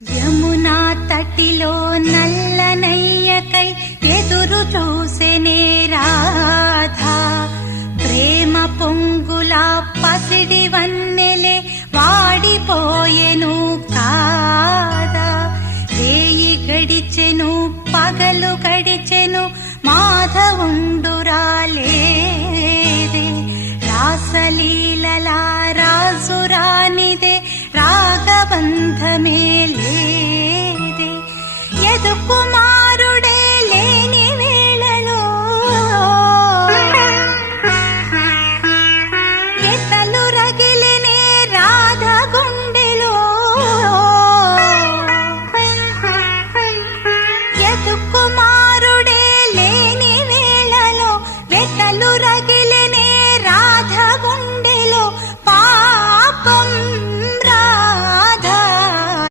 యమునా తటిలో నల్లనయ్యకై ఎదురు చూసెనే రాధా, ప్రేమ పొంగుల పసిడి వన్నెలే వాడిపోయెను కాదా. రేయి గడిచెను పగలు గడిచెను మాధవుండురాలేదే, రాసలీలలా రాజురానిదే రాగబంధమే